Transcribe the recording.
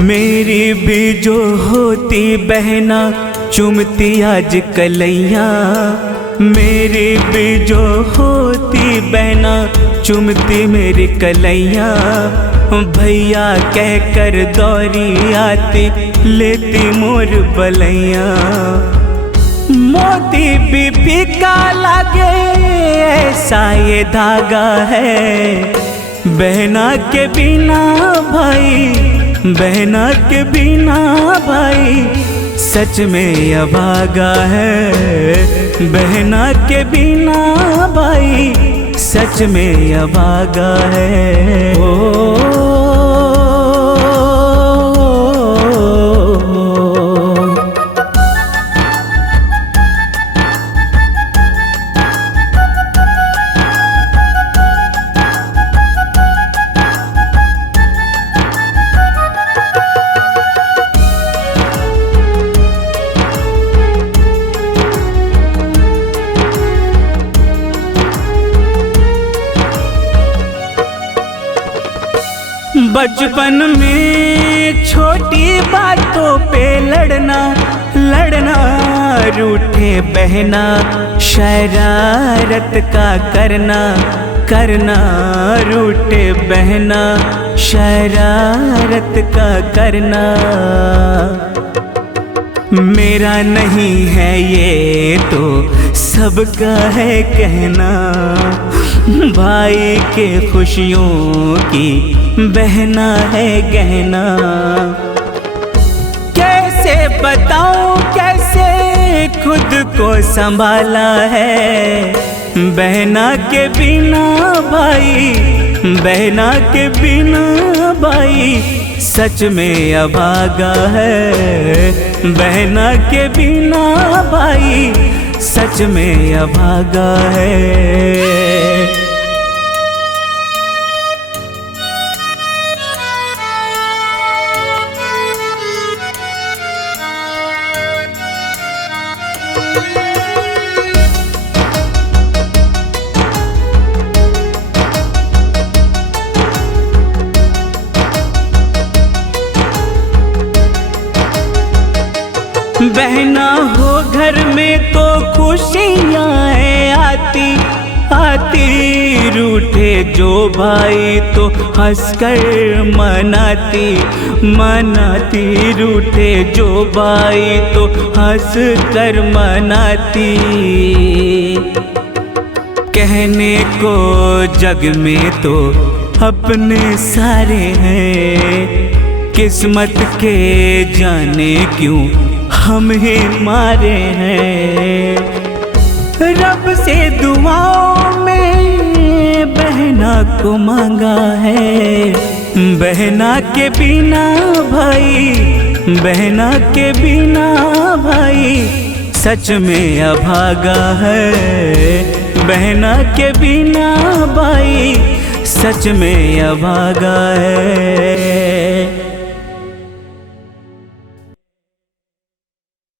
मेरी भी जो होती बहना चुमती आज कलैया, मेरी भी जो होती बहना चुमती मेरी कलैया। भैया कह कर दौरी आती लेती मोर बलैया। मोती भी फीका लागे ऐसा ये धागा है, बहना के बिना भाई, बहना के बिना भाई सच में अभागा है। बहना के बिना भाई सच में अभागा है। ओ बचपन में छोटी बातों पे लड़ना लड़ना, रूठे बहना शरारत का करना करना, रूठे बहना शरारत का करना। मेरा नहीं है ये तो सबका है कहना, भाई के खुशियों की बहना है गहना। कैसे बताऊं कैसे खुद को संभाला है, बहना के बिना भाई, बहना के बिना भाई सच में अभागा है। बहना के बिना भाई सच में अभागा है। बहना हो घर में तो खुशियाँ आती आती, रूठे जो भाई तो हंसकर मनाती मनाती, रूठे जो भाई तो हंसकर मनाती। कहने को जग में तो अपने सारे हैं, किस्मत के जाने क्यों हम ही मारे हैं। रब से दुआओं में बहना को मांगा है, बहना के बिना भाई, बहना के बिना भाई सच में अभागा है। बहना के बिना भाई सच में अभागा है।